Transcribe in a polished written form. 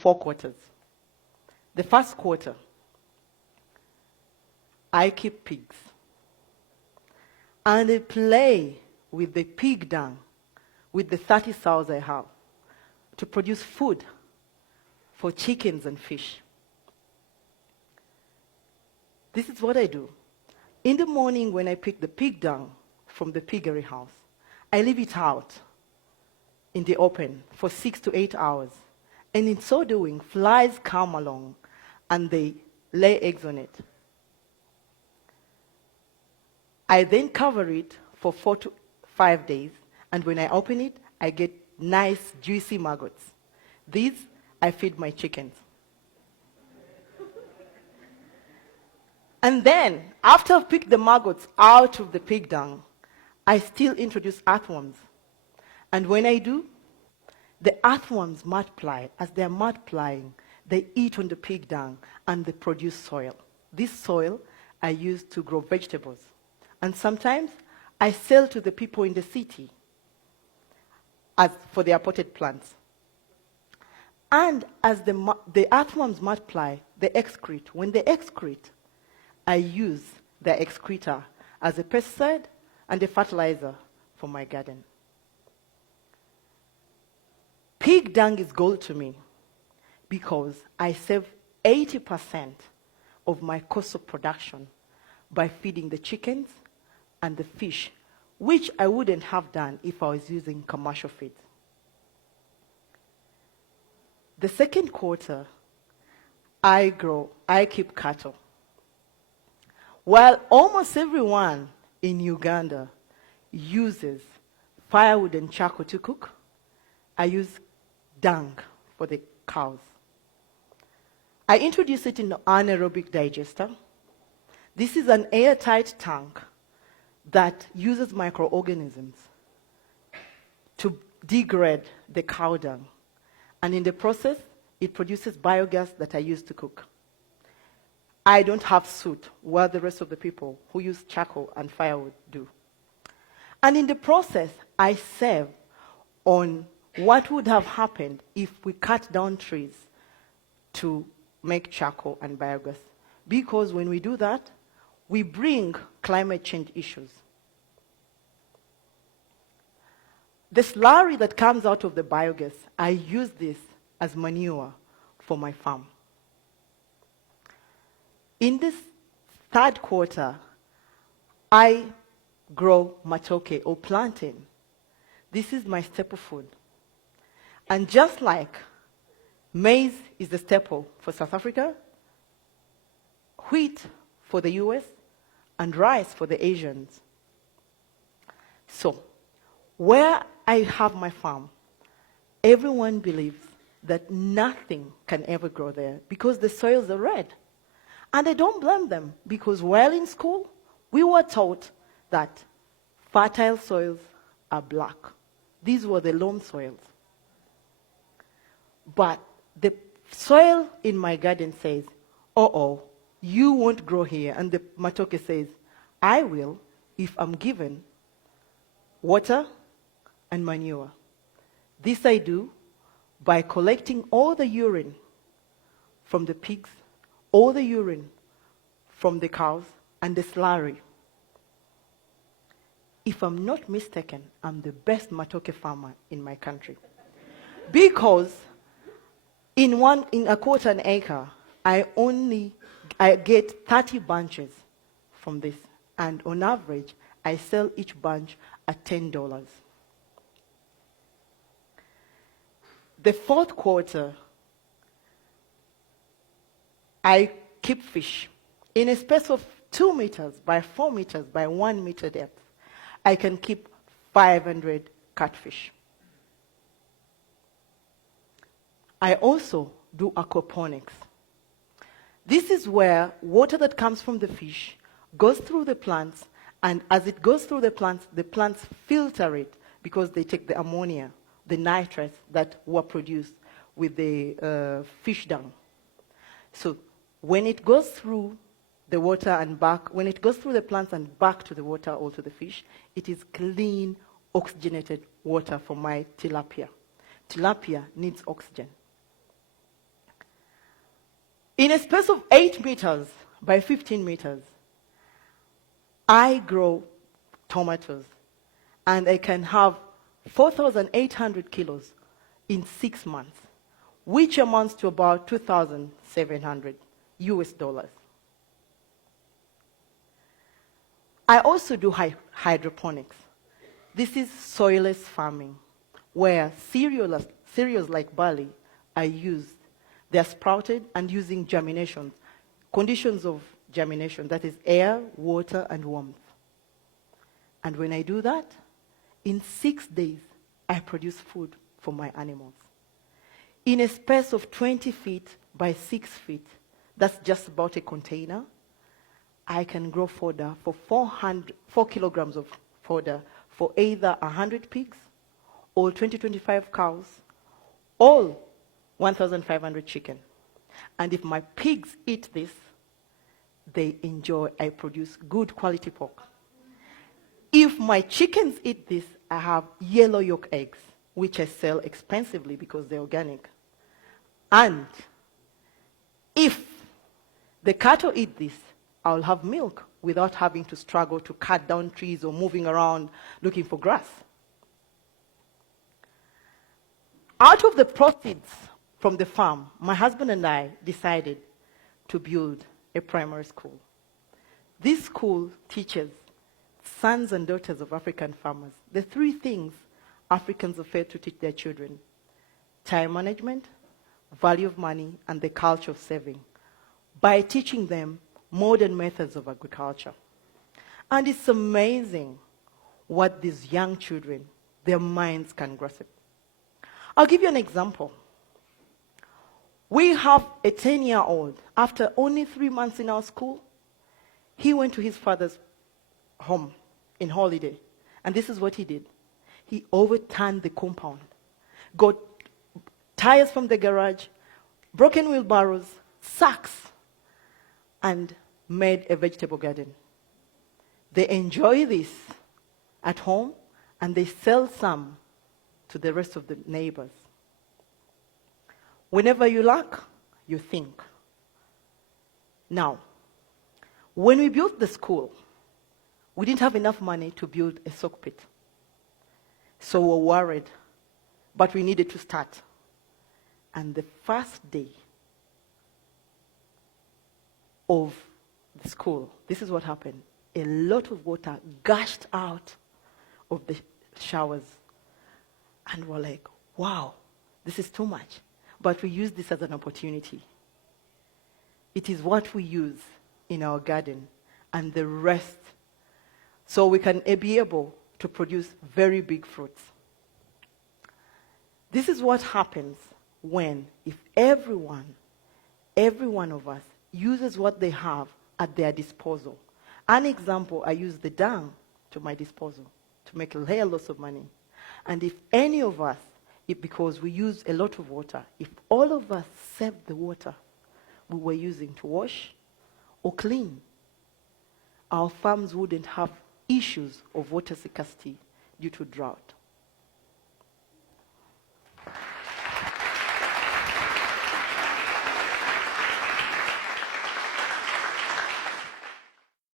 4 quarters. The first quarter, I keep pigs. And I play with the pig dung, with the 30 sows I have, to produce food for chickens and fish. This is what I do. In the morning when I pick the pig dung from the piggery house, I leave it out in the open for 6 to 8 hours. And in so doing, flies come along and they lay eggs on it. I then cover it for 4 to 5 days, and when I open it, I get nice, juicy maggots. These I feed my chickens. And then, after I've picked the maggots out of the pig dung, I still introduce earthworms. And when I do, the earthworms multiply. As they're multiplying, they eat on the pig dung and they produce soil. This soil I use to grow vegetables. And sometimes I sell to the people in the city as for their potted plants. And as the earthworms multiply, they excrete. When they excrete, I use their excreta as a pesticide and a fertilizer for my garden. Pig dung is gold to me because I save 80% of my cost of production by feeding the chickens and the fish, which I wouldn't have done if I was using commercial feed. The second quarter, I keep cattle. While almost everyone in Uganda uses firewood and charcoal to cook, I use dung for the cows. I introduce it in an anaerobic digester. This is an airtight tank that uses microorganisms to degrade the cow dung. And in the process, it produces biogas that I use to cook. I don't have soot, while the rest of the people who use charcoal and firewood do. And in the process, I save on what would have happened if we cut down trees to make charcoal and biogas. Because when we do that, we bring climate change issues. The slurry that comes out of the biogas, I use this as manure for my farm. In this third quarter, I grow matoke or plantain. This is my staple food. And just like maize is the staple for South Africa, wheat for the US, and rice for the Asians. So, where I have my farm, everyone believes that nothing can ever grow there because the soils are red. And I don't blame them because while in school, we were taught that fertile soils are black. These were the loam soils. But the soil in my garden says, uh-oh, you won't grow here. And the matoke says, I will if I'm given water and manure. This I do by collecting all the urine from the pigs, all the urine from the cows, and the slurry. If I'm not mistaken, I'm the best matoke farmer in my country. Because in a quarter an acre, I get 30 bunches from this. And on average, I sell each bunch at $10. The fourth quarter, I keep fish. In a space of 2 meters by 4 meters by 1 meter depth, I can keep 500 catfish. I also do aquaponics. This is where water that comes from the fish goes through the plants, and as it goes through the plants filter it because they take the ammonia, the nitrates that were produced with the fish dung. So when it goes through the water and back, when it goes through the plants and back to the water or to the fish, it is clean, oxygenated water for my tilapia. Tilapia needs oxygen. In a space of 8 meters by 15 meters, I grow tomatoes, and I can have 4,800 kilos in 6 months, which amounts to about 2,700 US dollars. I also do hydroponics. This is soilless farming, where cereals like barley are used. They're sprouted and using germination, conditions of germination, that is air, water, and warmth. And when I do that, in 6 days, I produce food for my animals. In a space of 20 feet by 6 feet, that's just about a container, I can grow fodder for 4 kilograms of fodder for either 100 pigs or 25 cows, or 1,500 chicken. And if my pigs eat this, they enjoy, I produce good quality pork. If my chickens eat this, I have yellow yolk eggs, which I sell expensively because they're organic. And if the cattle eat this, I'll have milk without having to struggle to cut down trees or moving around looking for grass. Out of the proceeds from the farm, my husband and I decided to build a primary school. This school teaches sons and daughters of African farmers the 3 things Africans are failed to teach their children: time management, value of money, and the culture of saving, by teaching them modern methods of agriculture. And it's amazing what these young children, their minds can grasp. I'll give you an example. We have a 10-year-old. After only 3 months in our school, he went to his father's home in holiday. And this is what he did. He overturned the compound, got tires from the garage, broken wheelbarrows, sacks, and made a vegetable garden. They enjoy this at home, and they sell some to the rest of the neighbors. Whenever you lack, you think. Now, when we built the school, we didn't have enough money to build a sock pit. So we were worried, but we needed to start. And the first day of the school, this is what happened. A lot of water gushed out of the showers. And we're like, wow, this is too much. But we use this as an opportunity. It is what we use in our garden, and the rest, so we can be able to produce very big fruits. This is what happens when, if every one of us uses what they have at their disposal. An example, I use the dung to my disposal to make a hair loss of money. And if any of us, because we use a lot of water, if all of us saved the water we were using to wash or clean, our farms wouldn't have issues of water scarcity due to drought.